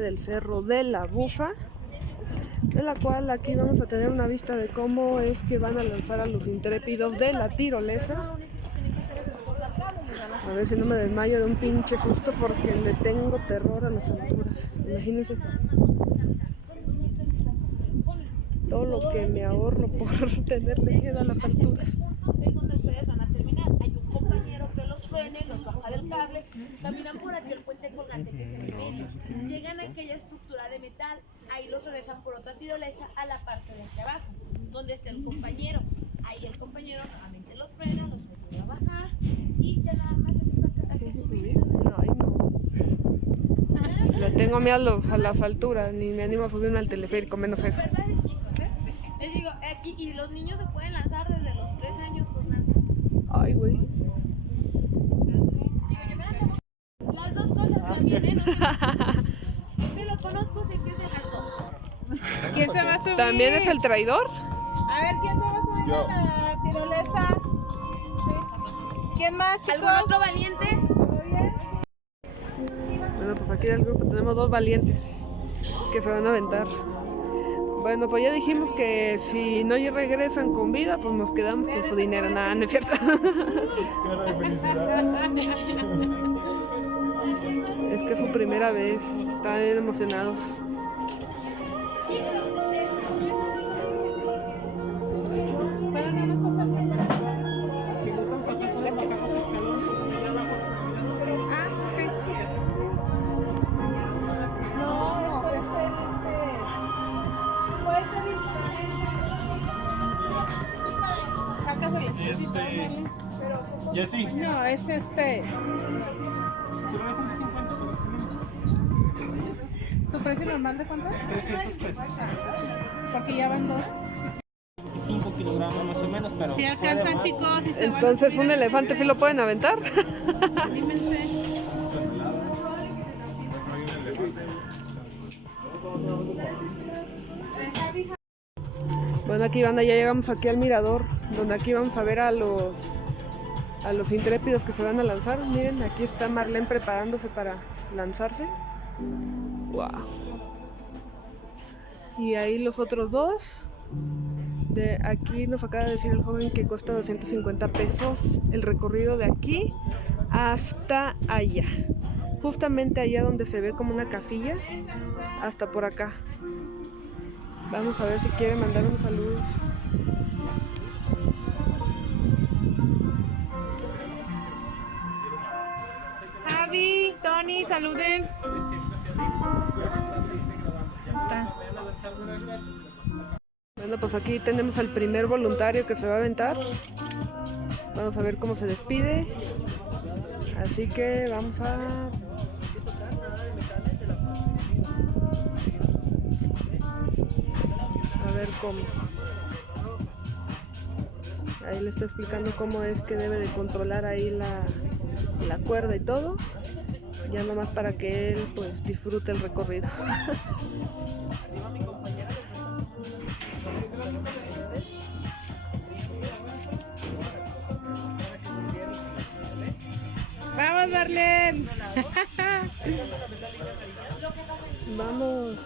del Cerro de la Bufa, de la cual aquí vamos a tener una vista de cómo es que van a lanzar a los intrépidos de la tirolesa. A ver si no me desmayo de un pinche susto porque le tengo terror a las alturas. Imagínense todo lo que me ahorro por tenerle miedo a las alturas. Es donde ustedes van a terminar. Hay un compañero que los frene, los baja del cable, caminan por aquí el puente colgante que es en medio. Llegan a aquella estructura de metal, ahí los regresan por otra tirolesa a la parte de aquí abajo, donde está el compañero. Ahí el compañero nuevamente los frena, los ayuda a bajar y ya nada más es esta subida. No, ay no. Le tengo miedo a las alturas, ni me animo a subirme al teleférico, menos eso. ¿Verdad, chicos? Les digo, aquí, y los niños se pueden lanzar desde los 3 años, los lanzan. Ay, güey. Digo, yo me lanzo. Las dos cosas también, ¿eh? No sé. Yo que lo conozco, sé que es de las dos. ¿Quién se va a subir? ¿También es el traidor? A ver, ¿quién se va a subir a la tirolesa? Sí. ¿Quién más, chicos? ¿Algún otro valiente? ¿Todo bien? Bueno, pues aquí del grupo tenemos dos valientes que se van a aventar. Bueno, pues ya dijimos que si no regresan con vida, pues nos quedamos con su dinero. Nada, no es cierto. Es que es su primera vez. Están bien emocionados. Jessy. No, es ¿Tu precio normal de cuánto? 300 pesos. Porque ya van dos. 5 kilogramos más o menos, pero. Si alcanzan, chicos, y se van a Entonces, subir ¿un elefante sí lo pueden aventar? anímense. Bueno, aquí banda, ya llegamos aquí al mirador, donde aquí vamos a ver a los intrépidos que se van a lanzar. Miren, aquí está Marlene preparándose para lanzarse. Wow. Y ahí los otros dos. De aquí nos acaba de decir el joven que cuesta 250 pesos el recorrido de aquí hasta allá. Justamente allá donde se ve como una casilla, hasta por acá. Vamos a ver si quiere mandar unos saludos. Javi, Tony, saluden. Bueno, pues aquí tenemos al primer voluntario que se va a aventar. Vamos a ver cómo se despide. Así que vamos a ver cómo. Ahí le está explicando cómo es que debe de controlar ahí la cuerda y todo. Ya nomás para que él pues disfrute el recorrido. Vamos, Marlene. Vamos.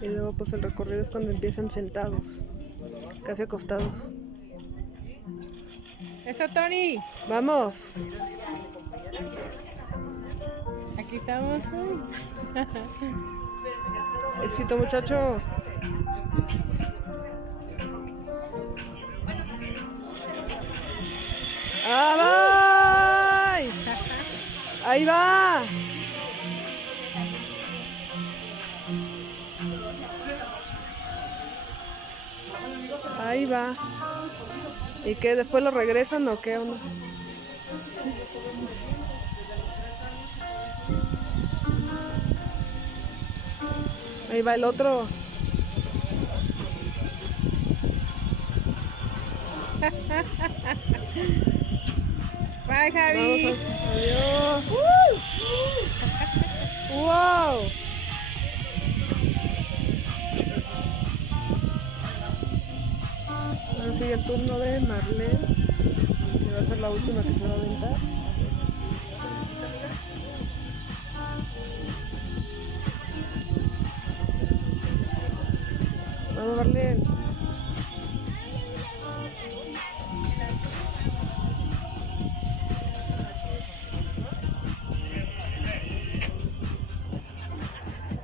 Y luego pues el recorrido es cuando empiezan sentados, casi acostados. Eso, Tony. ¡Vamos! Aquí estamos. Éxito, muchacho. ¡Ah, va! ¡Ahí va! Ahí va. ¿Y qué? ¿Después lo regresan o qué onda? Ahí va el otro. Bye, Javi. Adiós. ¡Wow! sigue el turno de Marlene, que va a ser la última que se va a aventar. Vamos, Marlene.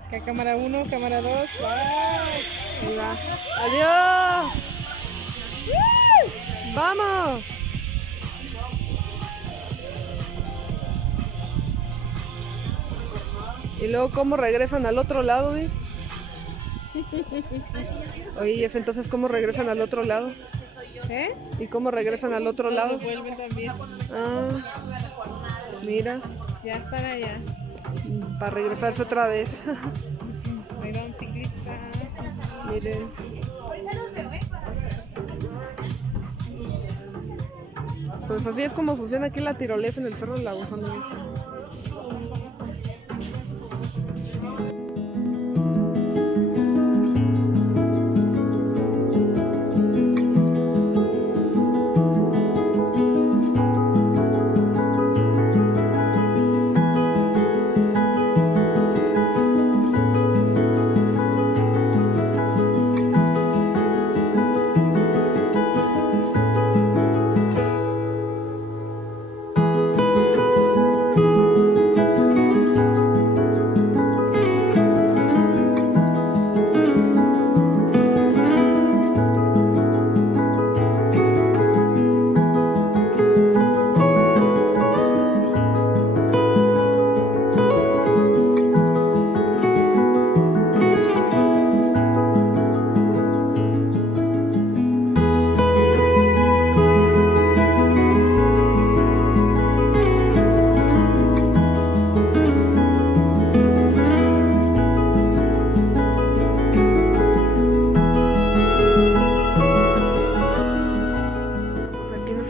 Acá cámara 1, cámara 2. Ahí va. ¡Adiós! ¡Vamos! Y luego, ¿cómo regresan al otro lado, Di? Oye, Jeff, entonces, ¿cómo regresan al otro lado? ¿Eh? ¿Y cómo regresan al otro lado? Vuelven también. Ah, mira, Ya están allá. para regresarse otra vez. Mira un ciclista. Miren. Pues así es como funciona aquí la tirolesa en el Cerro del Lago, amigos.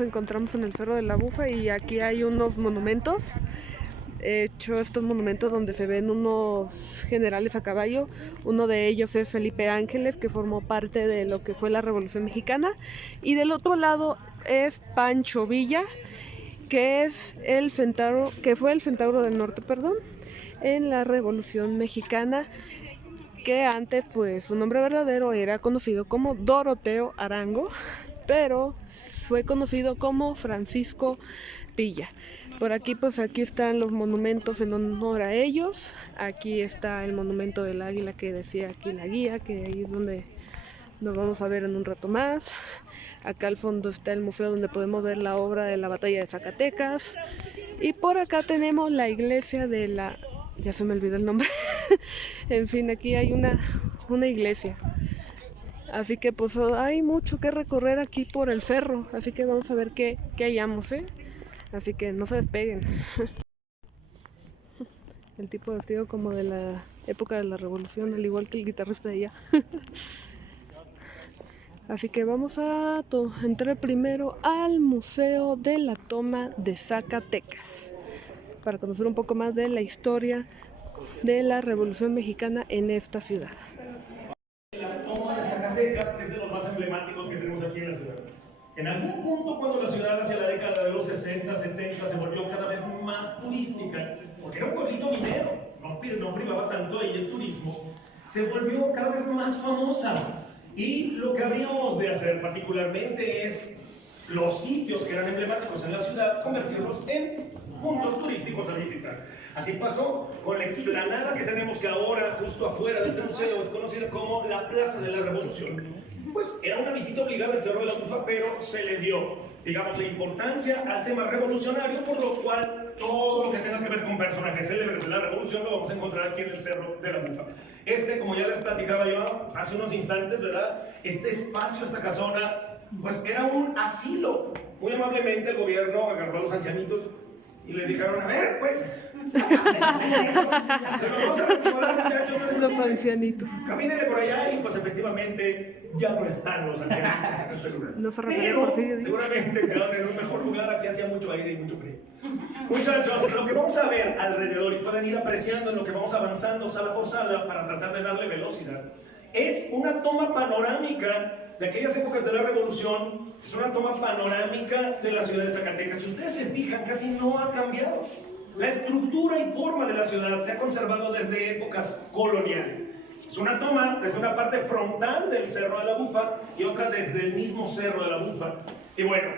Encontramos en el Cerro de la Aguja y aquí hay unos monumentos. He hecho estos monumentos donde se ven unos generales a caballo. Uno de ellos es Felipe Ángeles, que formó parte de lo que fue la Revolución Mexicana, y del otro lado es Pancho Villa, que es el centauro, que fue el centauro del norte, perdón, en la Revolución Mexicana, que antes, pues, su nombre verdadero era conocido como Doroteo Arango, pero fue conocido como Francisco Villa. Por aquí, pues aquí están los monumentos en honor a ellos. Aquí está el monumento del águila que decía aquí la guía, que ahí es donde nos vamos a ver en un rato más. Acá al fondo está el museo donde podemos ver la obra de la batalla de Zacatecas. Y por acá tenemos la iglesia de la... ya se me olvidó el nombre. En fin, aquí hay una iglesia. Así que pues hay mucho que recorrer aquí por el cerro. Así que vamos a ver qué hallamos, ¿eh? Así que no se despeguen. El tipo vestido como de la época de la revolución, al igual que el guitarrista de allá. Así que vamos a entrar primero al Museo de la Toma de Zacatecas, para conocer un poco más de la historia de la Revolución Mexicana en esta ciudad. La Toma de Zacatecas, que es de los más emblemáticos que tenemos aquí en la ciudad. En algún punto, cuando la ciudad hacia la década de los 60, 70 se volvió cada vez más turística, porque era un pueblito minero, no privaba tanto ahí el turismo, se volvió cada vez más famosa. Y lo que habríamos de hacer particularmente es los sitios que eran emblemáticos en la ciudad, convertirlos en puntos turísticos a visitar. Así pasó con la explanada que tenemos, que ahora justo afuera de este museo es conocida como la Plaza de la Revolución. Pues era una visita obligada al Cerro de la Aguja, pero se le dio, digamos, la importancia al tema revolucionario, por lo cual todo lo que tenga que ver con personajes célebres de la Revolución lo vamos a encontrar aquí en el Cerro de la Aguja. Como ya les platicaba yo hace unos instantes, ¿verdad? Este espacio, esta casona, pues era un asilo. Muy amablemente el gobierno agarró a los ancianitos y les dijeron, a ver, pues, Los ancianitos. camínenle por allá, y pues efectivamente ya no están los ancianitos en este lugar. No se refiere Pero por fin. seguramente quedaron en un mejor lugar. Aquí hacía mucho aire y mucho frío. Muchachos, lo que vamos a ver alrededor, y pueden ir apreciando en lo que vamos avanzando sala por sala para tratar de darle velocidad, es una toma panorámica de aquellas épocas de la Revolución. Es una toma panorámica de la ciudad de Zacatecas. Si ustedes se fijan, casi no ha cambiado. La estructura y forma de la ciudad se ha conservado desde épocas coloniales. Es una toma desde una parte frontal del Cerro de la Bufa y otra desde el mismo Cerro de la Bufa. Y bueno,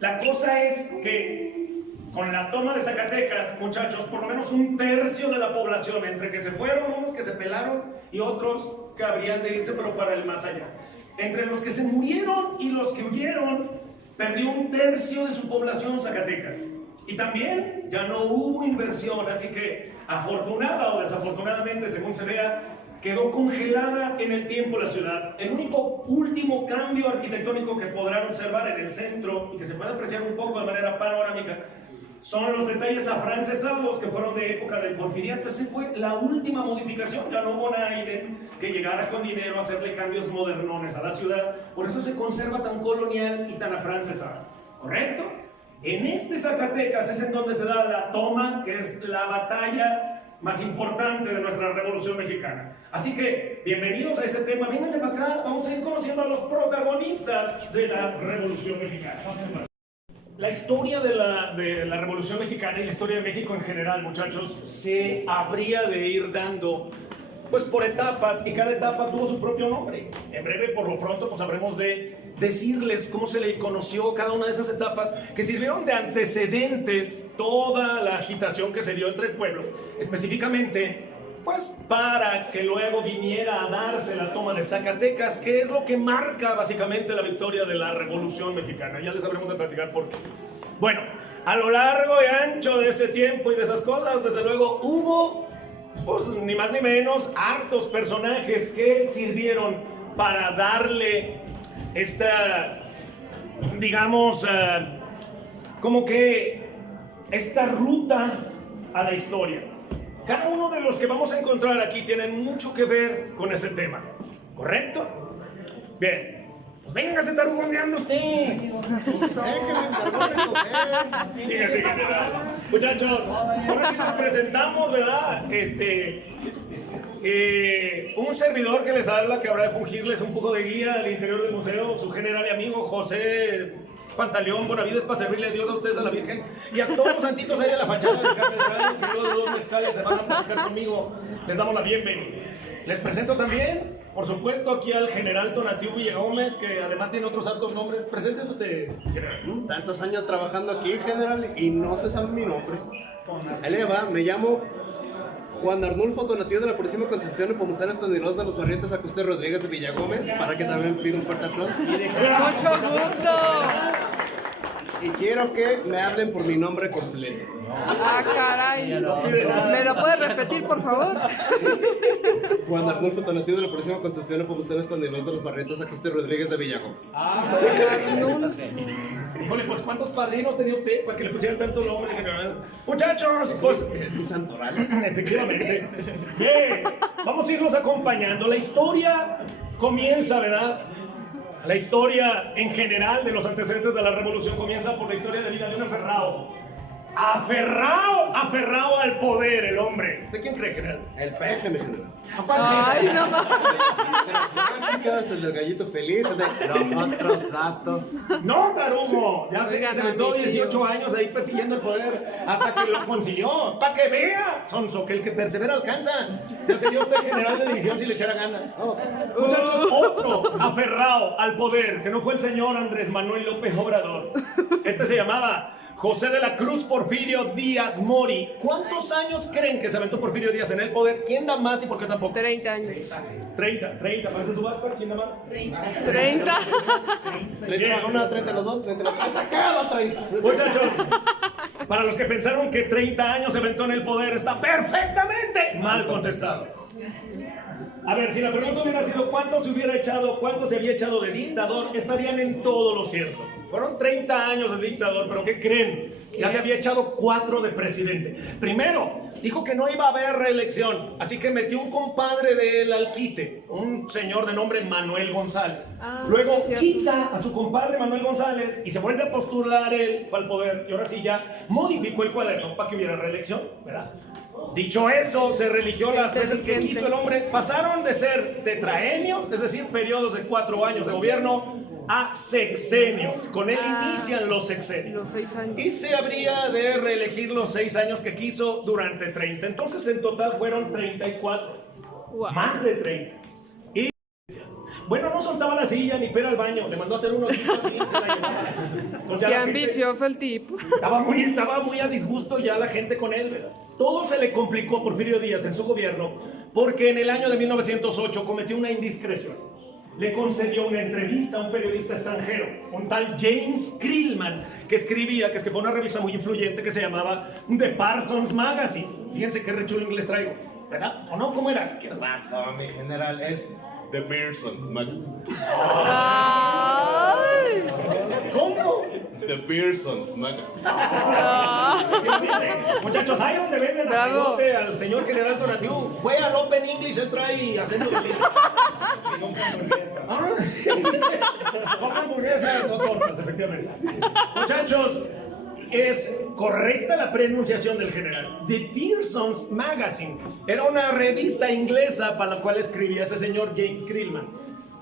la cosa es que con la toma de Zacatecas, muchachos, por lo menos un tercio de la población, entre que se fueron, unos que se pelaron y otros que habrían de irse, pero para el más allá. Entre los que se murieron y los que huyeron, perdió un tercio de su población Zacatecas. Y también ya no hubo inversión, así que afortunada o desafortunadamente, según se vea, quedó congelada en el tiempo la ciudad. El único último cambio arquitectónico que podrán observar en el centro y que se puede apreciar un poco de manera panorámica son los detalles afrancesados que fueron de época del Porfiriato. Esa fue la última modificación. Ya no hubo nadie que llegara con dinero a hacerle cambios modernones a la ciudad. Por eso se conserva tan colonial y tan afrancesada. ¿Correcto? En este Zacatecas es en donde se da la toma, que es la batalla más importante de nuestra Revolución Mexicana. Así que, bienvenidos a este tema. Vénganse para acá, vamos a ir conociendo a los protagonistas de la Revolución Mexicana. La historia de la Revolución Mexicana y la historia de México en general, muchachos, se habría de ir dando pues por etapas, y cada etapa tuvo su propio nombre. En breve, por lo pronto, pues habremos de decirles cómo se le conoció cada una de esas etapas que sirvieron de antecedentes toda la agitación que se dio entre el pueblo, específicamente pues para que luego viniera a darse la toma de Zacatecas, que es lo que marca básicamente la victoria de la Revolución Mexicana. Ya les habremos de platicar por qué. Bueno, a lo largo y ancho de ese tiempo y de esas cosas, desde luego hubo, pues ni más ni menos, hartos personajes que sirvieron para darle esta, digamos, como que esta ruta a la historia. Cada uno de los que vamos a encontrar aquí tienen mucho que ver con ese tema, ¿correcto? Bien, pues véngase tarugondeando usted. Dígase, muchachos, ahora sí nos presentamos, ¿verdad? Un servidor que les habla, que habrá de fungirles un poco de guía al interior del museo, su general y amigo José Pantaleón Bonavides, para servirle a Dios, a ustedes, a la Virgen y a todos los santitos ahí de la fachada de la catedral, que luego de dos mezcales se van a platicar conmigo. Les damos la bienvenida. Les presento también, por supuesto, aquí al general Tonatiuh Villagómez, que además tiene otros altos nombres. Preséntese usted, general. Tantos años trabajando aquí, general, y no se sabe mi nombre. Ahí le va, me llamo Juan Arnulfo Tonatiuh de la Purísima Concepción de Nepomuceno Estanislao de los Barrientos Acoste Rodríguez de Villagómez, para que también pido un fuerte aplauso. ¡Mucho gusto! Y quiero que me hablen por mi nombre completo. ¡Ah, caray! ¿Me lo puedes repetir, por favor? Juan Arnulfo Tonatiuh de la Purísima Concepción de Nepomuceno Estanislao de los Barrientos Acoste Rodríguez de Villagómez. Híjole, pues ¿cuántos padrinos tenía usted para que le pusieran tanto nombre, general? Muchachos, pues... Es mi santoral. Efectivamente. Bien, vamos a irnos acompañando. La historia comienza, ¿verdad? La historia en general de los antecedentes de la Revolución comienza por la historia de vida de un aferrado. Aferrado al poder, el hombre. ¿De quién cree, general? El peje, mi general. Ay, no más. El del gallito feliz, el de los otros datos. No, tarugo. Ya se Oigan, aventó mi tío. 18 años ahí persiguiendo el poder hasta que lo consiguió. ¡Para que vea! Sonso, que el que persevera alcanza. Ya sería usted general de división si le echara ganas. Muchachos, otro aferrado al poder, que no fue el señor Andrés Manuel López Obrador. Este se llamaba José de la Cruz Porfirio Díaz Mori. ¿Cuántos años creen que se aventó Porfirio Díaz en el poder? ¿Quién da más y por qué tampoco? 30 años. 30, ¿parece subasta? ¿Quién da más? 30. 30 la una, 30 los dos, 30 los tres. ¡Sacado 30! Muchachos, para los que pensaron que 30 años se aventó en el poder, está perfectamente mal contestado. A ver, si la pregunta hubiera sido cuánto se había echado de dictador, estarían en todo lo cierto. Fueron 30 años de dictador, pero ¿qué creen? Ya se había echado 4 de presidente. Primero, dijo que no iba a haber reelección, así que metió un compadre de él al quite, un señor de nombre Manuel González. Luego sí, quita a su compadre Manuel González y se vuelve a postular él para el poder. Y ahora sí ya modificó el cuaderno para que hubiera reelección, ¿verdad? Dicho eso, se religió las veces que quiso el hombre. Pasaron de ser tetraenios, es decir, periodos de 4 años de gobierno, a sexenios. Con él inician los sexenios. Los 6 años. Y se habría de reelegir los 6 años que quiso durante 30. Entonces, en total fueron 34. Wow. Más de 30. Y, bueno, no soltaba la silla ni pera al baño. Le mandó a hacer unos hijos así, se la llevaba. Pues ya Qué la gente ambicioso el tipo. estaba muy a disgusto ya la gente con él, ¿verdad? Todo se le complicó a Porfirio Díaz en su gobierno porque en el año de 1908 cometió una indiscreción. Le concedió una entrevista a un periodista extranjero, un tal James Krillman, que escribía, que fue una revista muy influyente que se llamaba The Parsons Magazine. Fíjense qué rechulo inglés traigo, ¿verdad? ¿O no? ¿Cómo era? ¿Qué pasa, mi general? Es The Pearsons Magazine. Ay. ¿Cómo? The Pearsons Magazine. Muchachos, ahí donde venden Bravo. al señor general Tonatiuh. Fue al Open English, él trae acento de líder. Come hamburguesas, no tortas, efectivamente. Muchachos, es correcta la pronunciación del general. The Pearsons Magazine era una revista inglesa para la cual escribía ese señor James Krillman.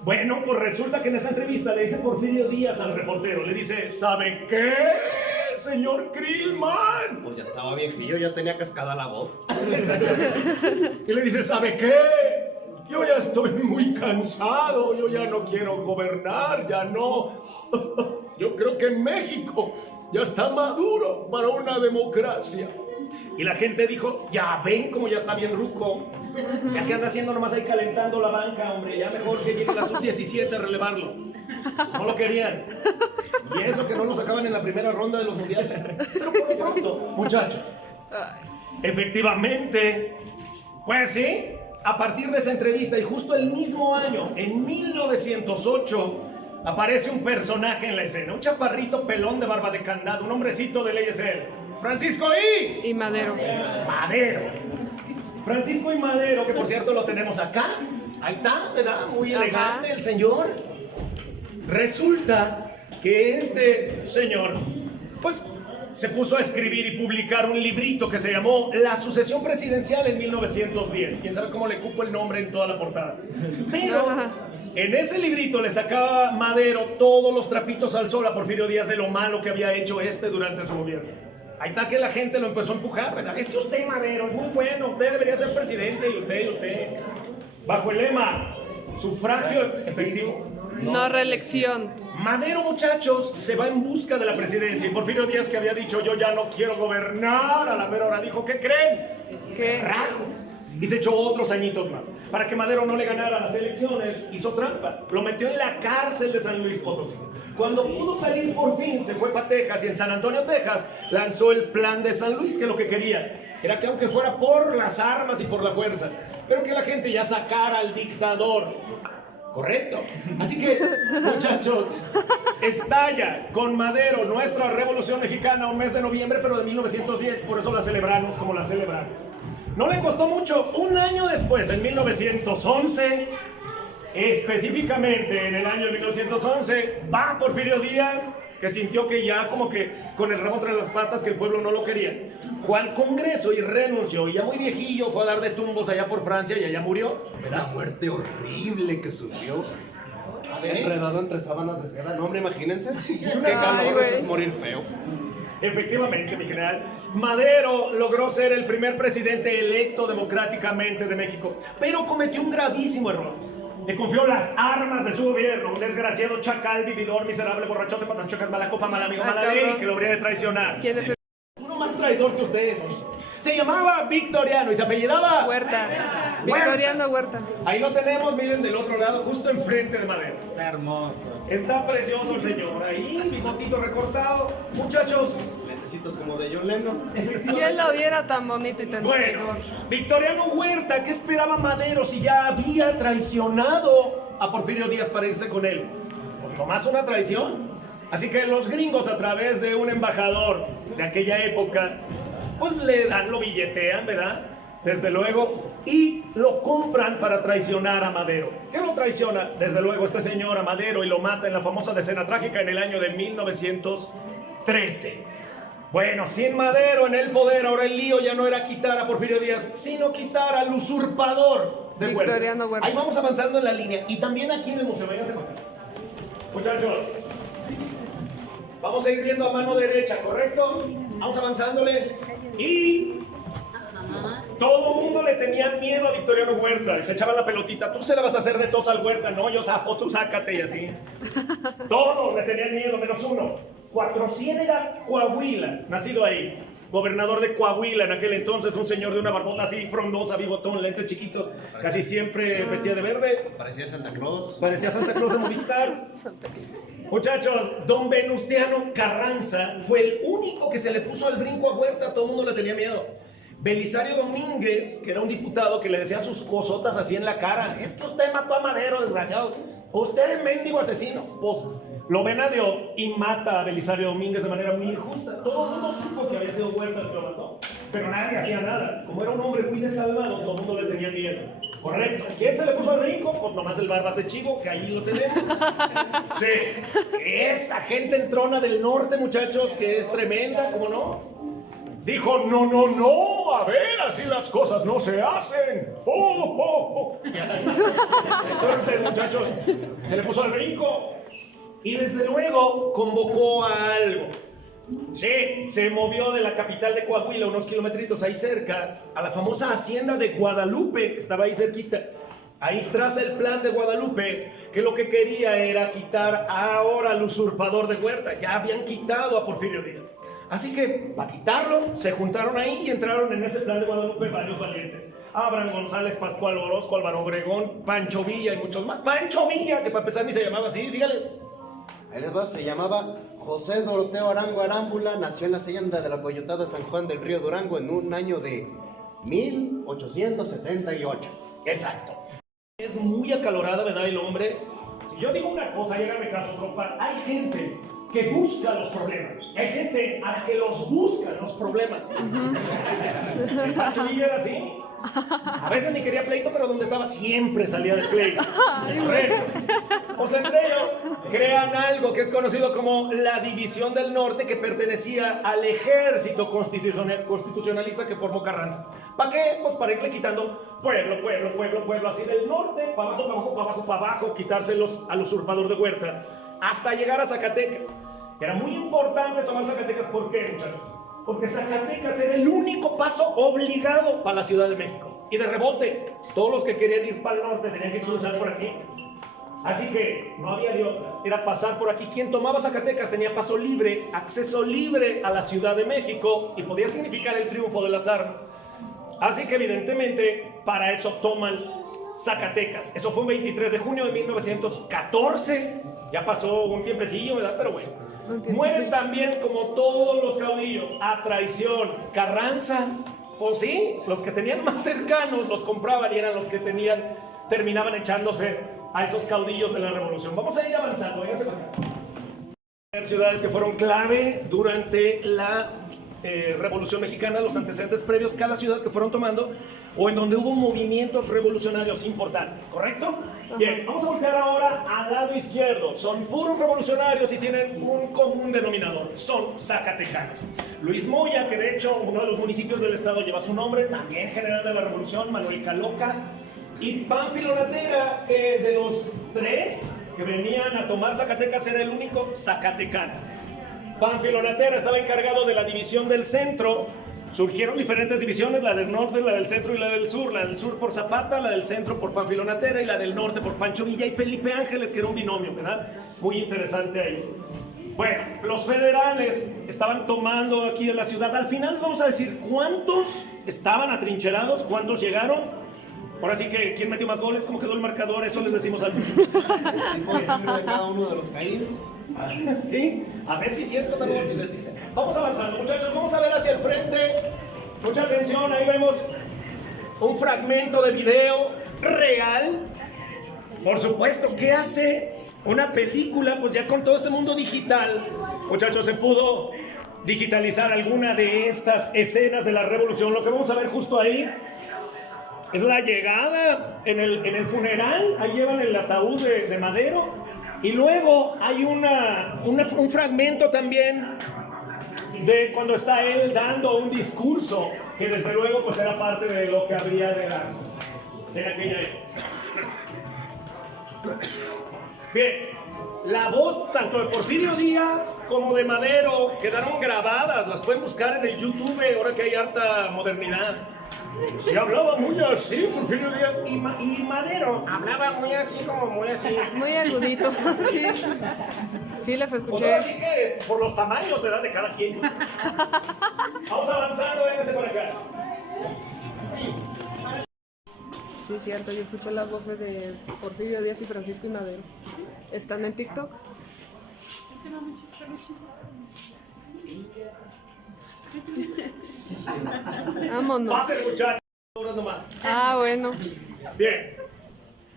Bueno, pues resulta que en esa entrevista le dice Porfirio Díaz al reportero, le dice, ¿sabe qué, señor Krillman? Pues ya estaba viejillo, ya tenía cascada la voz. Y le dice, ¿sabe qué? Yo ya estoy muy cansado, yo ya no quiero gobernar, ya no. Yo creo que México ya está maduro para una democracia. Y la gente dijo, ya ven como ya está bien ruco. Ya que anda haciendo nomás ahí calentando la banca, hombre. Ya mejor que llegue la sub-17 a relevarlo. No lo querían. Y eso que no lo sacaban en la primera ronda de los mundiales. Pero por lo pronto, muchachos, efectivamente, pues sí, a partir de esa entrevista y justo el mismo año, en 1908, aparece un personaje en la escena, un chaparrito pelón de barba de candado, un hombrecito de leyes él, Francisco Y Madero. Madero. Francisco I. Madero, que por cierto lo tenemos acá. Ahí está, ¿verdad? Muy elegante el señor. Resulta que este señor, pues, se puso a escribir y publicar un librito que se llamó La sucesión presidencial en 1910. Quién sabe cómo le cupo el nombre en toda la portada. Pero en ese librito le sacaba Madero todos los trapitos al sol a Porfirio Díaz de lo malo que había hecho durante su gobierno. Ahí está que la gente lo empezó a empujar, ¿verdad? Es que usted, Madero, es muy bueno, usted debería ser presidente y usted. Bajo el lema, sufragio efectivo. No reelección. Madero, muchachos, se va en busca de la presidencia. Y Porfirio Díaz, que había dicho, yo ya no quiero gobernar, a la mera hora dijo, ¿qué creen? ¿Qué? Rajo. Y se echó otros añitos más. Para que Madero no le ganara las elecciones, hizo trampa. Lo metió en la cárcel de San Luis Potosí. Cuando pudo salir por fin, se fue para Texas y en San Antonio, Texas, lanzó el plan de San Luis, que lo que quería era que aunque fuera por las armas y por la fuerza, pero que la gente ya sacara al dictador. Correcto. Así que, muchachos, estalla con Madero nuestra Revolución Mexicana un mes de noviembre, pero de 1910, por eso la celebramos como la celebramos. No le costó mucho, un año después, en 1911, específicamente en el año de 1911, va Porfirio Díaz, que sintió que ya como que con el rabo entre las patas, que el pueblo no lo quería. Fue al Congreso y renunció, y ya muy viejillo fue a dar de tumbos allá por Francia y allá murió. La muerte horrible que sufrió. ¿Sí? Enredado entre sábanas de seda. No, hombre, imagínense. Qué Ay, calor, güey. eso es morir feo. Efectivamente, mi general. Madero logró ser el primer presidente electo democráticamente de México, pero cometió un gravísimo error. Le confió las armas de su gobierno, un desgraciado chacal, vividor, miserable, borrachote, patas chocas, mala copa, mal amigo, mala ley, cabrón. que lo habría de traicionar. ¿Quién es el? Uno más traidor que ustedes. Se llamaba Victoriano y se apellidaba Huerta. Victoriano Huerta. Ahí lo tenemos, miren, del otro lado, justo enfrente de Madero. Está hermoso. Está precioso el señor. Ahí, bigotito recortado. Muchachos, Lentecitos como de John Lennon. ¿Quién lo viera tan bonito y tan bueno, traidor? Victoriano Huerta, ¿qué esperaba Madero si ya había traicionado a Porfirio Díaz para irse con él? Pues nomás una traición. Así que los gringos, a través de un embajador de aquella época, pues le dan, lo billetean, ¿verdad? Desde luego, y lo compran para traicionar a Madero. ¿Qué lo traiciona? Desde luego, este señor a Madero, y lo mata en la famosa decena trágica en el año de 1913. Bueno, sin Madero en el poder, ahora el lío ya no era quitar a Porfirio Díaz, sino quitar al usurpador de Huerta. Victoriano Huerta. Ahí vamos avanzando en la línea. Y también aquí en el museo, vénganse para acá. Muchachos, vamos a ir viendo a mano derecha, ¿correcto? Vamos avanzándole. Y todo el mundo le tenía miedo a Victoriano Huerta. Y se echaban la pelotita. Tú se la vas a hacer de tos al Huerta. No, yo zafo, tú sácate y así. Todos le tenían miedo, menos uno. Cuatro Ciénegas, Coahuila, nacido ahí. Gobernador de Coahuila en aquel entonces, un señor de una barbota así frondosa, bigotón, lentes chiquitos, casi siempre vestía de verde. Parecía Santa Claus. Parecía Santa Claus de Movistar. Muchachos, don Venustiano Carranza fue el único que se le puso al brinco a Huerta, todo el mundo le tenía miedo. Belisario Domínguez, que era un diputado que le decía sus cosotas así en la cara: es que usted mató a Madero, desgraciado. Usted es mendigo asesino. Pues lo venadeó y mata a Belisario Domínguez de manera muy injusta. Todo el mundo supo que había sido Huerta el que lo mató, pero nadie hacía nada. Como era un hombre muy desalmado, todo el mundo le tenía miedo. Correcto. ¿Quién se le puso al brinco? Pues nomás el Barbas de Chivo, que ahí lo tenemos. Sí. Esa gente entrona del norte, muchachos, que es tremenda, ¿cómo no? Dijo: no, no, no, a ver, así las cosas no se hacen. Y así. Entonces, muchachos, se le puso al brinco y desde luego convocó a algo. Sí, se movió de la capital de Coahuila, unos kilometritos ahí cerca, a la famosa hacienda de Guadalupe, que estaba ahí cerquita. Ahí traza el plan de Guadalupe, que lo que quería era quitar ahora al usurpador de Huerta. Ya habían quitado a Porfirio Díaz. Así que, para quitarlo, se juntaron ahí y entraron en ese plan de Guadalupe varios valientes. Abraham González, Pascual Orozco, Álvaro Obregón, Pancho Villa y muchos más. Pancho Villa, que para empezar ni se llamaba así, dígales. Ahí les va, se llamaba José Doroteo Arango Arámbula, nació en la hacienda de la Coyotada San Juan del Río Durango en un año de 1878. Exacto. Es muy acalorada, ¿verdad? El hombre. Si yo digo una cosa, háganme caso, compa. Hay gente que busca los problemas. Hay gente a la que los buscan los problemas. El Pancho Villa era así. A veces ni quería pleito, pero donde estaba siempre salía de pleito. Pues entre ellos crean algo que es conocido como la División del Norte, que pertenecía al ejército constitucionalista que formó Carranza. ¿Para qué? Pues para irle quitando pueblo, pueblo, pueblo, pueblo, así del norte, para abajo, para abajo, para abajo, para abajo, quitárselos al usurpador de Huerta, hasta llegar a Zacatecas. Era muy importante tomar Zacatecas. ¿Por qué, muchachos? Porque Zacatecas era el único paso obligado para la Ciudad de México. Y de rebote, todos los que querían ir para el norte tenían que cruzar por aquí. Así que no había de otra, era pasar por aquí. Quien tomaba Zacatecas tenía paso libre, acceso libre a la Ciudad de México, y podía significar el triunfo de las armas. Así que evidentemente para eso toman Zacatecas. Eso fue un 23 de junio de 1914. Ya pasó un tiempecillo, ¿verdad? Pero bueno. Mueren también, como todos los caudillos, a traición. Carranza, pues sí, los que tenían más cercanos los compraban y eran los que terminaban echándose a esos caudillos de la revolución. Vamos a ir avanzando, vénganse para acá. Ciudades que fueron clave durante la Revolución Mexicana, los antecedentes previos, cada ciudad que fueron tomando, o en donde hubo movimientos revolucionarios importantes, ¿correcto? Bien, vamos a voltear ahora al lado izquierdo. Son puros revolucionarios y tienen un común denominador: son zacatecanos. Luis Moya, que de hecho uno de los municipios del estado lleva su nombre, también general de la revolución, Manuel Caloca, y Pánfilo Natera, que de los tres que venían a tomar Zacatecas era el único zacatecano. Pánfilo Natera estaba encargado de la división del centro. Surgieron diferentes divisiones: la del norte, la del centro y la del sur. La del sur por Zapata, la del centro por Pánfilo Natera y la del norte por Pancho Villa y Felipe Ángeles, que era un binomio, ¿verdad? Muy interesante ahí. Bueno, los federales estaban tomando aquí en la ciudad. Al final les vamos a decir cuántos estaban atrincherados, cuántos llegaron. Ahora sí que, ¿quién metió más goles? ¿Cómo quedó el marcador? Eso les decimos al final. De cada uno de los caídos. ¿Sí? A ver si es cierto también si les dicen. Vamos avanzando, muchachos, vamos a ver hacia el frente. Mucha atención, ahí vemos un fragmento de video real Por supuesto, ¿qué hace una película? Pues ya con todo este mundo digital, muchachos, se pudo digitalizar alguna de estas escenas de la revolución. Lo que vamos a ver justo ahí es la llegada en el funeral. Ahí llevan el ataúd de Madero. Y luego hay un fragmento también de cuando está él dando un discurso, que desde luego pues era parte de lo que habría de darse en aquella época. Bien, la voz tanto de Porfirio Díaz como de Madero quedaron grabadas, las pueden buscar en el YouTube ahora que hay harta modernidad. Sí, hablaba muy así, Porfirio Díaz, y Madero hablaba muy así, como muy así. Muy agudito, sí. Sí, las Pues escuché. así que por los tamaños, ¿verdad? De cada quien. Vamos avanzando, vénganse para acá. Sí, cierto, yo escuché las voces de Porfirio Díaz y Francisco y Madero. ¿Están en TikTok? Vámonos. Pásenle, muchachos. Horas nomás. Ah, bueno. Bien.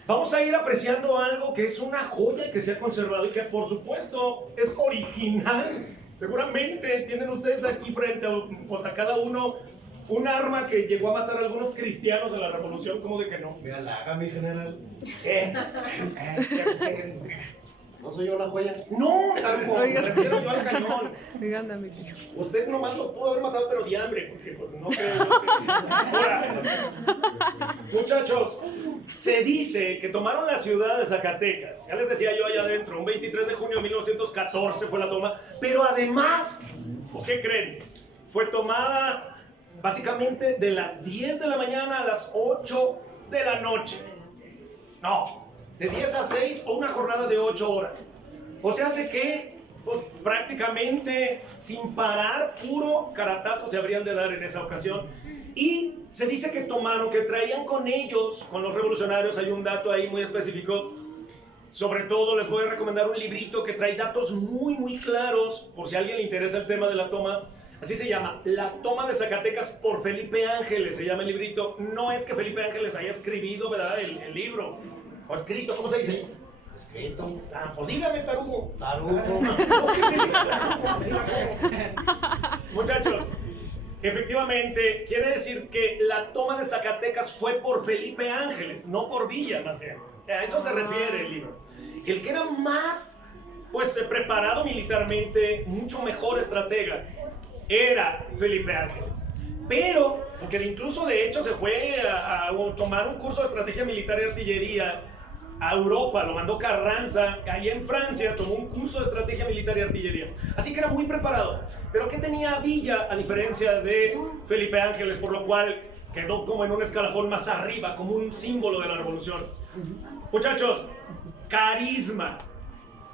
Vamos a ir apreciando algo que es una joya que se ha conservado y que por supuesto es original. Seguramente tienen ustedes aquí frente a cada uno un arma que llegó a matar a algunos cristianos de la revolución. ¿Cómo de que no? Mira, la haga, mi general. ¿Qué? ¿No soy yo la joya? No, me refiero yo al cañón. Oigan, a mi tío. Usted nomás los pudo haber matado, pero de hambre, porque pues, no creo que... Ahora, muchachos, se dice que tomaron la ciudad de Zacatecas. Ya les decía yo allá adentro, un 23 de junio de 1914 fue la toma. Pero además, ¿qué creen? Fue tomada básicamente de las 10 de la mañana a las 8 de la noche. No, de 10 a 6 o una jornada de 8 horas. O sea, hace que pues, prácticamente sin parar, puro caratazo se habrían de dar en esa ocasión. Y se dice que tomaron, que traían con ellos, con los revolucionarios, hay un dato ahí muy específico. Sobre todo les voy a recomendar un librito que trae datos muy claros, por si a alguien le interesa el tema de la toma. Así se llama, La toma de Zacatecas por Felipe Ángeles, se llama el librito. No es que Felipe Ángeles haya escribido, ¿verdad?, el libro. O escrito, ¿cómo se dice? Escrito. Ah, pues dígame, tarugo. Tarugo. Muchachos, efectivamente, quiere decir que la toma de Zacatecas fue por Felipe Ángeles, no por Villa, más bien. A eso se refiere el libro. El que era más, pues, preparado militarmente, mucho mejor estratega, era Felipe Ángeles. Pero, porque incluso de hecho se fue a tomar un curso de estrategia militar y artillería a Europa, lo mandó Carranza, ahí en Francia tomó un curso de estrategia militar y artillería. Así que era muy preparado. Pero ¿qué tenía Villa a diferencia de Felipe Ángeles? Por lo cual quedó como en un escalafón más arriba, como un símbolo de la revolución. Muchachos, carisma.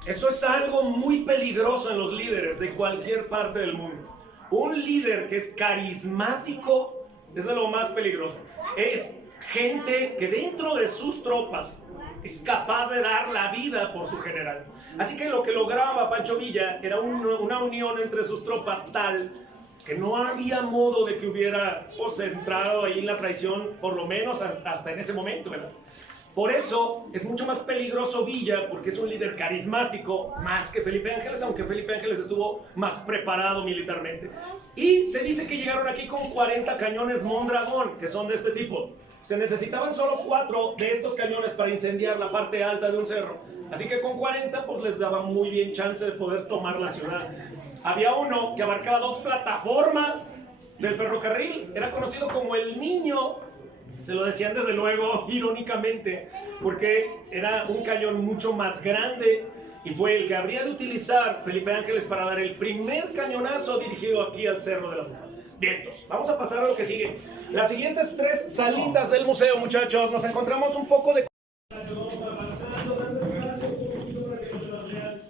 Eso es algo muy peligroso en los líderes de cualquier parte del mundo. Un líder que es carismático es de lo más peligroso. Es gente que dentro de sus tropas es capaz de dar la vida por su general. Así que lo que lograba Pancho Villa era una unión entre sus tropas tal que no había modo de que hubiera pues, entrado ahí la traición, por lo menos hasta en ese momento, ¿verdad? Por eso es mucho más peligroso Villa, porque es un líder carismático más que Felipe Ángeles, aunque Felipe Ángeles estuvo más preparado militarmente. Y se dice que llegaron aquí con 40 cañones Mondragón, que son de este tipo. Se necesitaban solo 4 de estos cañones para incendiar la parte alta de un cerro. Así que con 40 pues les daba muy bien chance de poder tomar la ciudad. Había uno que abarcaba 2 plataformas del ferrocarril, era conocido como el Niño. Se lo decían desde luego irónicamente, porque era un cañón mucho más grande y fue el que habría de utilizar Felipe Ángeles para dar el primer cañonazo dirigido aquí al Cerro de la Mujer. Vientos, vamos a pasar a lo que sigue. Las siguientes 3 salitas del museo, muchachos, nos encontramos un poco de... Vamos avanzando, dando espacio un poquito para que nos vean.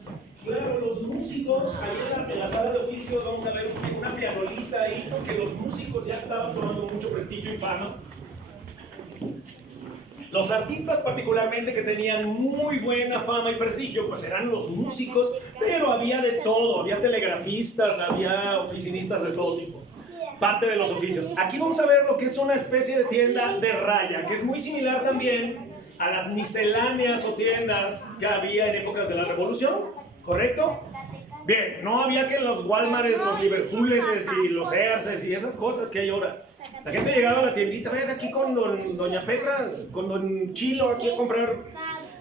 Claro, los músicos, ahí en la sala de oficios vamos a ver una pianolita ahí, porque los músicos ya estaban tomando mucho prestigio y fama. Los artistas particularmente que tenían muy buena fama y prestigio, pues eran los músicos, pero había de todo, había telegrafistas, había oficinistas de todo tipo, parte de los oficios. Aquí vamos a ver lo que es una especie de tienda de raya, que es muy similar también a las misceláneas o tiendas que había en épocas de la Revolución, ¿correcto? Bien, no había que los Walmarts, los Liverpooles y los Sears y esas cosas que hay ahora. La gente llegaba a la tiendita, vayas aquí con doña Petra, con don Chilo aquí a comprar.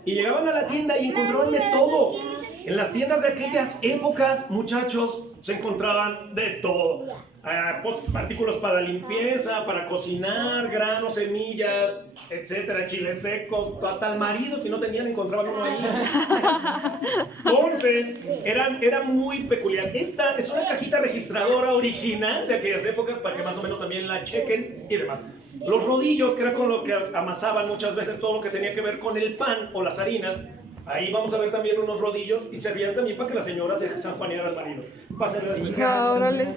Y llegaban a la tienda y encontraban de todo. En las tiendas de aquellas épocas, muchachos, se encontraban de todo. Pues, artículos para limpieza, para cocinar, granos, semillas, etcétera, chiles secos, hasta el marido, si no tenían, encontraban uno ahí. Entonces, era muy peculiar. Esta es una cajita registradora original de aquellas épocas, para que más o menos también la chequen y demás. Los rodillos, que era con lo que amasaban muchas veces todo lo que tenía que ver con el pan o las harinas. Ahí vamos a ver también unos rodillos y servían también para que la señora se sanjuaneara al marido. Pásenle las Ah, órale.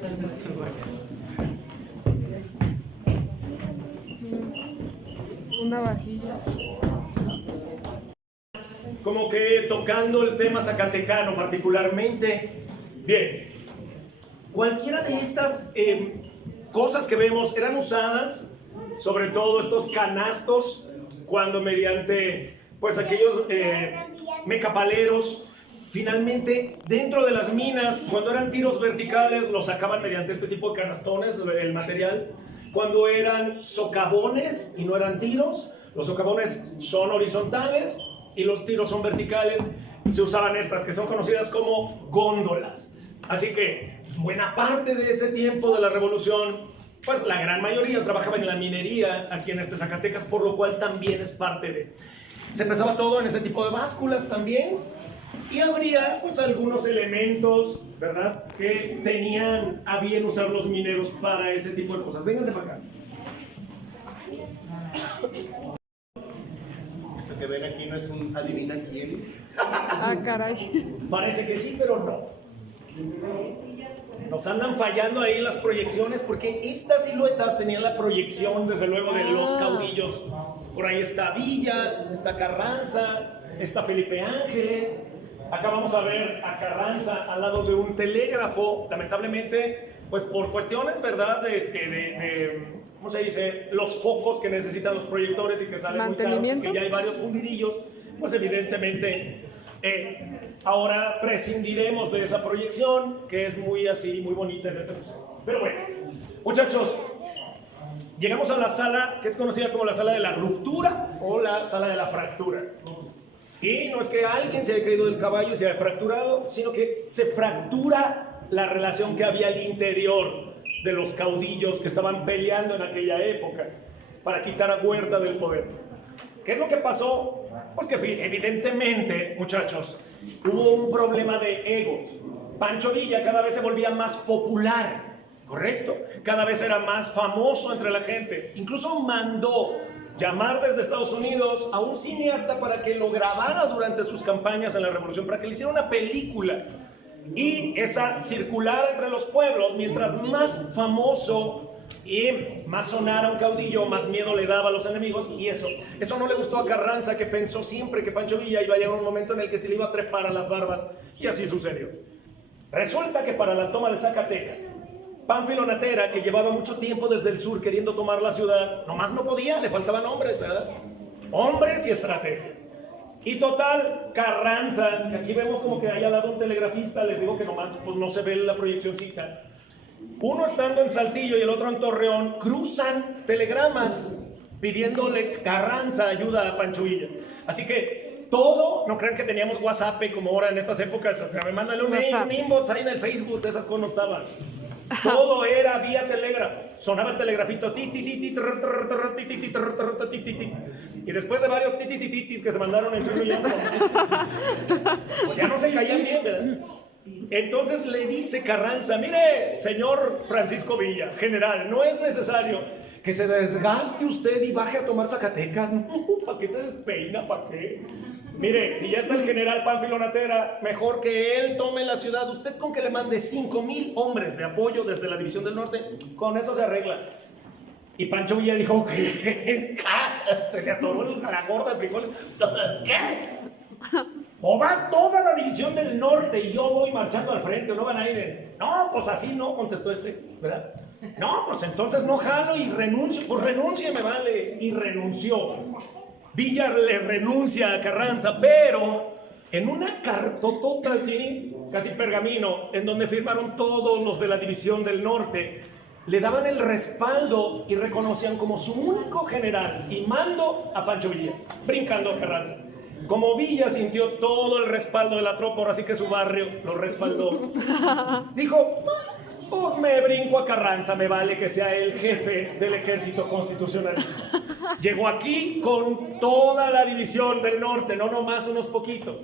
Una vajilla. Como que tocando el tema zacatecano particularmente. Bien, cualquiera de estas cosas que vemos eran usadas, sobre todo estos canastos, cuando mediante pues aquellos mecapaleros, finalmente dentro de las minas, cuando eran tiros verticales, los sacaban mediante este tipo de canastones, el material. Cuando eran socavones y no eran tiros, los socavones son horizontales y los tiros son verticales, se usaban estas que son conocidas como góndolas. Así que buena parte de ese tiempo de la Revolución, pues la gran mayoría trabajaba en la minería aquí en Zacatecas, por lo cual también es parte de... Se empezaba todo en ese tipo de básculas también, y habría pues algunos elementos, ¿verdad?, que tenían a bien usar los mineros para ese tipo de cosas. Vénganse para acá. Esto que ven aquí no es un adivina quién. Ah, caray. Parece que sí, pero no. Nos andan fallando ahí las proyecciones, porque estas siluetas tenían la proyección, desde luego, de los caudillos. Por ahí está Villa, está Carranza, está Felipe Ángeles. Acá vamos a ver a Carranza al lado de un telégrafo, lamentablemente, pues por cuestiones, ¿verdad?, ¿cómo se dice?, los focos que necesitan los proyectores y que salen muy caros, y que ya hay varios fundidillos, pues evidentemente ahora prescindiremos de esa proyección, que es muy así, muy bonita en este museo. Pero bueno, muchachos, llegamos a la sala que es conocida como la sala de la ruptura o la sala de la fractura. Y no es que alguien se haya caído del caballo y se haya fracturado, sino que se fractura la relación que había al interior de los caudillos que estaban peleando en aquella época para quitar a Huerta del poder. ¿Qué es lo que pasó? Pues que evidentemente, muchachos, hubo un problema de egos. Pancho Villa cada vez se volvía más popular, ¿correcto? Cada vez era más famoso entre la gente. Incluso mandó llamar desde Estados Unidos a un cineasta para que lo grabara durante sus campañas en la Revolución, para que le hiciera una película y esa circulara entre los pueblos. Mientras más famoso y más sonara un caudillo, más miedo le daba a los enemigos, y eso no le gustó a Carranza, que pensó siempre que Pancho Villa iba a llegar un momento en el que se le iba a trepar a las barbas, y así sucedió. Resulta que para la toma de Zacatecas, Pánfilo Natera, que llevaba mucho tiempo desde el sur queriendo tomar la ciudad, nomás no podía, le faltaban hombres, ¿verdad? Hombres y estrategia. Y total, Carranza, que aquí vemos como que hay al lado un telegrafista, les digo que nomás pues no se ve la proyeccióncita. Uno estando en Saltillo y el otro en Torreón, cruzan telegramas pidiéndole Carranza ayuda a Pancho Villa. Así que todo, no crean que teníamos WhatsApp como ahora en estas épocas, me mandan un inbox ahí en el Facebook, de esas cosas no estaban. Todo era vía telégrafo. Sonaba el telegrafito ti, ti, ti, ti, y después de varios tititititis que se mandaron entre uno y otro, pues ya no se caían bien, ¿verdad? Entonces le dice Carranza: mire, señor Francisco Villa, general, no es necesario que se desgaste usted y baje a tomar Zacatecas. No, ¿para qué se despeina? ¿Para qué? Mire, si ya está el general Pánfilo Natera, mejor que él tome la ciudad. Usted con que le mande 5,000 hombres de apoyo desde la División del Norte, con eso se arregla. Y Pancho Villa dijo: ¿qué? Se le atoró la gorda de frijoles. ¿Qué? O va toda la División del Norte y yo voy marchando al frente, ¿o no van a ir? No, pues así no, contestó ¿verdad? No, pues entonces no jalo y renuncio. Pues renuncie, me vale. Y renunció. Villa le renuncia a Carranza, pero en una cartotota así, casi pergamino, en donde firmaron todos los de la División del Norte, le daban el respaldo y reconocían como su único general y mando a Pancho Villa, brincando a Carranza. Como Villa sintió todo el respaldo de la tropa, ahora sí que su barrio lo respaldó, dijo: pues me brinco a Carranza, me vale que sea el jefe del ejército constitucionalista. Llegó aquí con toda la División del Norte, no nomás unos poquitos.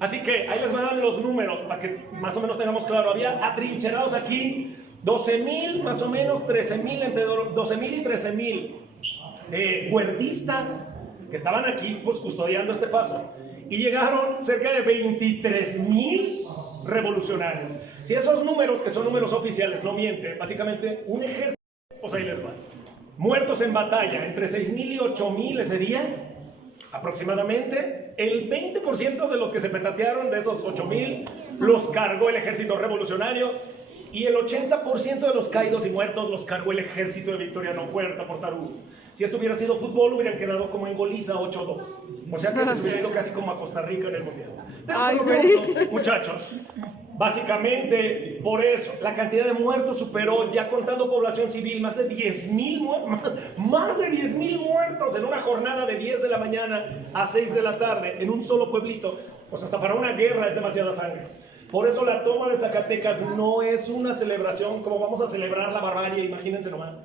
Así que ahí les van a dar los números para que más o menos tengamos claro. Había atrincherados aquí 12,000, más o menos 13,000, entre 12,000 y 13,000 huertistas que estaban aquí pues custodiando este paso. Y llegaron cerca de 23,000 revolucionarios. Si esos números, que son números oficiales, no mienten, básicamente un ejército, pues ahí les va. Muertos en batalla, entre 6,000 y 8,000 ese día, aproximadamente. El 20% de los que se petatearon, de esos 8,000, los cargó el ejército revolucionario, y el 80% de los caídos y muertos los cargó el ejército de Victoriano Huerta por Tarugo. Si esto hubiera sido fútbol, hubieran quedado como en goliza 8-2. O sea que les hubiera ido casi como a Costa Rica en el Mundial. Pero Ay, por lo pronto, muchachos, básicamente por eso la cantidad de muertos superó, ya contando población civil, más de 10,000 más de 10,000 muertos en una jornada de 10 de la mañana a 6 de la tarde en un solo pueblito. Pues hasta para una guerra es demasiada sangre. Por eso la toma de Zacatecas no es una celebración como vamos a celebrar la barbarie, imagínense nomás.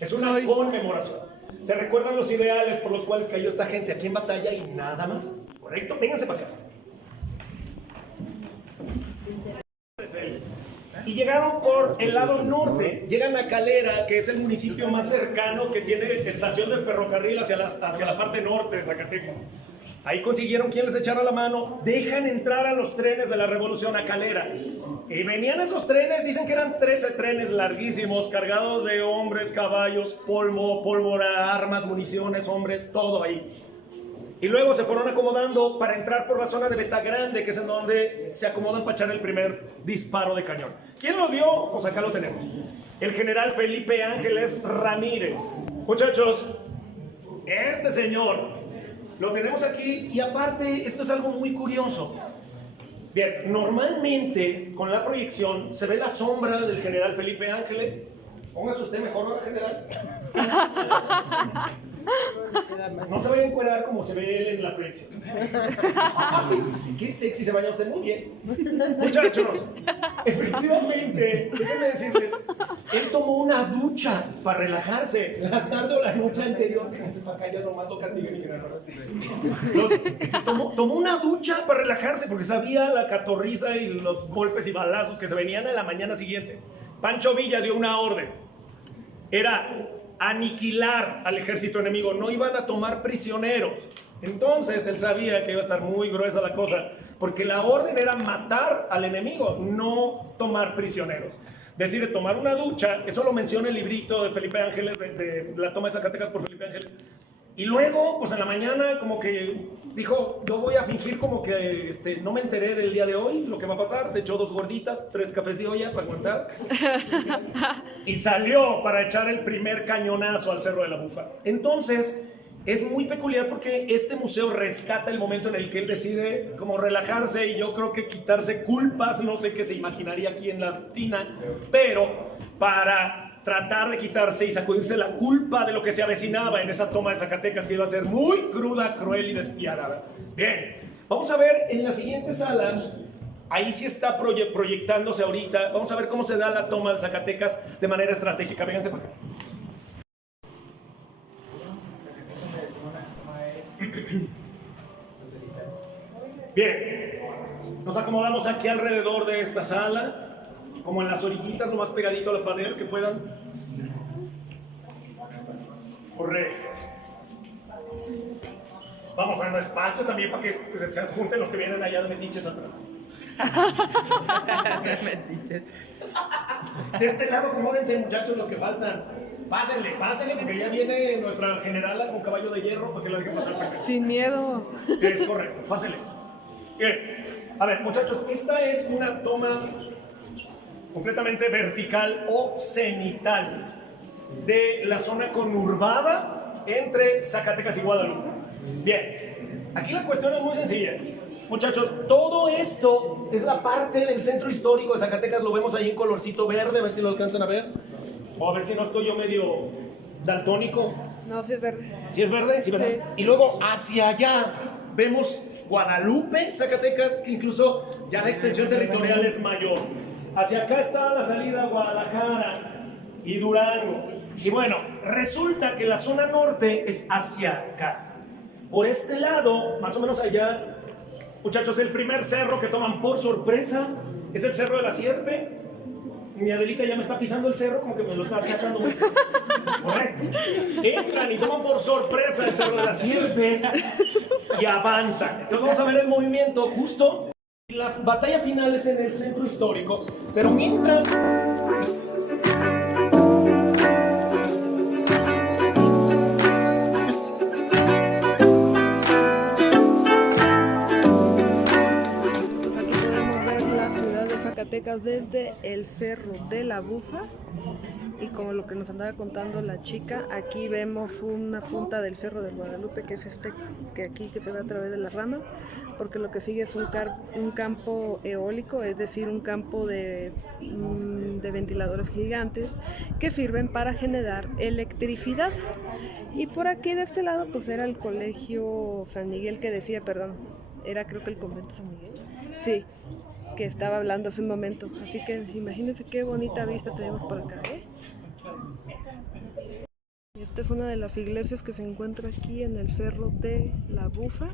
Es una conmemoración. Se recuerdan los ideales por los cuales cayó esta gente aquí en batalla y nada más. ¿Correcto? Vénganse para acá. Y llegaron por el lado norte, llegan a Calera, que es el municipio más cercano que tiene estación de ferrocarril hacia la parte norte de Zacatecas. Ahí consiguieron quien les echara la mano, dejan entrar a los trenes de la revolución a Calera. Y venían esos trenes, dicen que eran 13 trenes larguísimos, cargados de hombres, caballos, polvo, pólvora, armas, municiones, hombres, todo ahí. Y luego se fueron acomodando para entrar por la zona de Betagrande, que es en donde se acomodan para echar el primer disparo de cañón. ¿Quién lo dio? Pues acá lo tenemos. El general Felipe Ángeles Ramírez. Muchachos, este señor lo tenemos aquí y aparte esto es algo muy curioso. Bien, normalmente con la proyección se ve la sombra del general Felipe Ángeles. Póngase usted mejor ahora, general. No se vaya a encuerar como se ve él en la proyección. Qué sexy se vaya usted, muy bien. Muchachos, efectivamente, déjenme decirles, él tomó una ducha para relajarse la tarde o la noche anterior. Fíjense para acá, ya nomás lo castiguen y tomó una ducha para relajarse porque sabía la catorriza y los golpes y balazos que se venían a la mañana siguiente. Pancho Villa dio una orden. Era aniquilar al ejército enemigo, no iban a tomar prisioneros. Entonces él sabía que iba a estar muy gruesa la cosa, porque la orden era matar al enemigo, no tomar prisioneros. Decide tomar una ducha, eso lo menciona el librito de Felipe Ángeles, de la toma de Zacatecas por Felipe Ángeles. Y luego, pues en la mañana, como que dijo, yo voy a fingir como que no me enteré del día de hoy, lo que va a pasar. Se echó 2 gorditas, 3 cafés de olla para aguantar. Y salió para echar el primer cañonazo al Cerro de la Bufa. Entonces, es muy peculiar porque este museo rescata el momento en el que él decide como relajarse y yo creo que quitarse culpas, no sé qué se imaginaría aquí en la tina, pero para tratar de quitarse y sacudirse la culpa de lo que se avecinaba en esa toma de Zacatecas que iba a ser muy cruda, cruel y despiadada. Bien, vamos a ver en la siguiente sala, ahí sí está proyectándose ahorita, vamos a ver cómo se da la toma de Zacatecas de manera estratégica. Vénganse para acá. Bien, nos acomodamos aquí alrededor de esta sala, como en las orillitas, lo más pegadito a la pared que puedan. Correcto. Vamos dando espacio también para que se adjunten los que vienen allá de metiches atrás. De este lado, acomódense, muchachos, los que faltan. Pásenle, porque ya viene nuestra generala con caballo de hierro para que la dejen pasar primero. Sin miedo. Es correcto, pásenle. Bien, a ver, muchachos, esta es una toma completamente vertical o cenital de la zona conurbada entre Zacatecas y Guadalupe. Bien, aquí la cuestión es muy sencilla. Muchachos, todo esto es la parte del centro histórico de Zacatecas. Lo vemos ahí en colorcito verde, a ver si lo alcanzan a ver. O a ver si no estoy yo medio daltónico. No, sí es verde. ¿Sí es verde? Sí, ¿verdad? Sí. Y luego hacia allá vemos Guadalupe, Zacatecas, que incluso ya la extensión territorial es mayor. Hacia acá está la salida a Guadalajara y Durango. Y bueno, resulta que la zona norte es hacia acá. Por este lado, más o menos allá, muchachos, el primer cerro que toman por sorpresa es el Cerro de la Sierpe. Mi Adelita ya me está pisando el cerro, como que me lo está achacando. Correcto. Entran y toman por sorpresa el Cerro de la Sierpe y avanzan. Entonces vamos a ver el movimiento justo. La batalla final es en el centro histórico, pero mientras... Zacatecas desde el Cerro de la Bufa, y como lo que nos andaba contando la chica, aquí vemos una punta del Cerro de Guadalupe, que es este que aquí que se ve a través de la rama, porque lo que sigue es un campo eólico, es decir, un campo de ventiladores gigantes que sirven para generar electricidad. Y por aquí de este lado pues era el colegio San Miguel que decía, perdón, era creo que el convento San Miguel, sí, que estaba hablando hace un momento. Así que imagínense qué bonita vista tenemos por acá, ¿eh? Y esta es una de las iglesias que se encuentra aquí en el Cerro de la Bufa,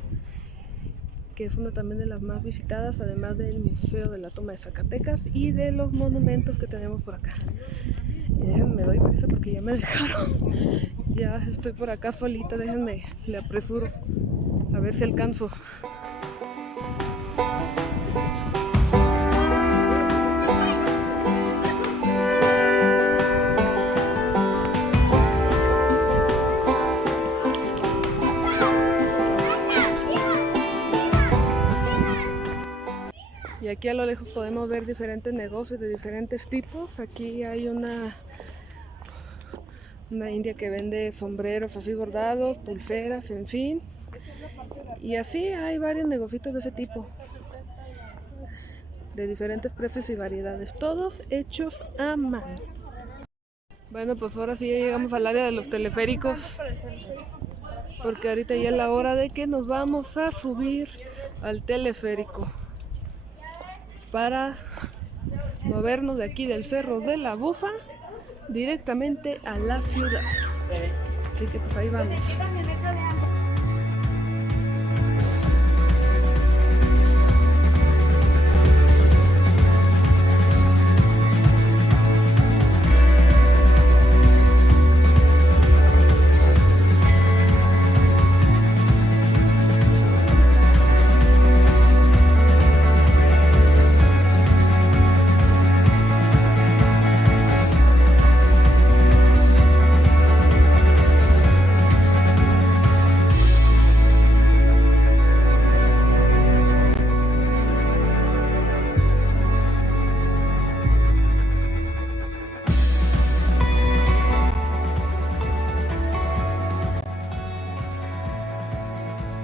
que es una también de las más visitadas, además del Museo de la Toma de Zacatecas y de los monumentos que tenemos por acá. Y déjenme, me doy prisa porque ya me dejaron. Ya estoy por acá solita, déjenme, le apresuro a ver si alcanzo. Y aquí a lo lejos podemos ver diferentes negocios de diferentes tipos. Aquí hay una india que vende sombreros así bordados, pulseras, en fin. Y así hay varios negocios de ese tipo, de diferentes precios y variedades, todos hechos a mano. Bueno, pues ahora sí ya llegamos al área de los teleféricos, porque ahorita ya es la hora de que nos vamos a subir al teleférico para movernos de aquí del Cerro de la Bufa directamente a la ciudad. Así que pues ahí vamos.